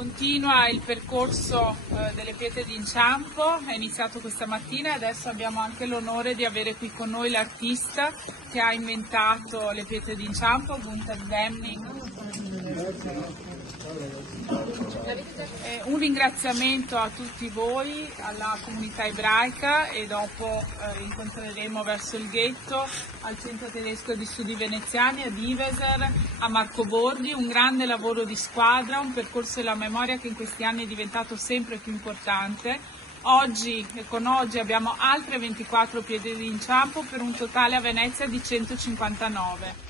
Continua il percorso delle pietre d'inciampo, è iniziato questa mattina e adesso abbiamo anche l'onore di avere qui con noi l'artista che ha inventato le pietre d'inciampo, Gunther Demning. Un ringraziamento a tutti voi, alla comunità ebraica, e dopo incontreremo verso il ghetto al Centro Tedesco di Studi Veneziani, a Diveser, a Marco Bordi. Un grande lavoro di squadra, un percorso della memoria che in questi anni è diventato sempre più importante. Oggi e con oggi abbiamo altre 24 pietre d'inciampo per un totale a Venezia di 159.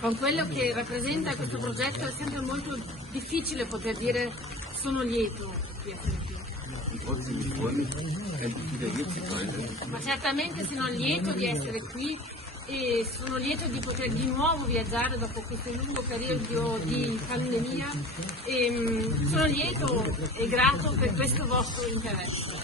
Con quello che rappresenta questo progetto è sempre molto difficile poter dire sono lieto di essere qui. Ma certamente sono lieto di essere qui e sono lieto di poter di nuovo viaggiare dopo questo lungo periodo di pandemia e sono lieto e grato per questo vostro interesse.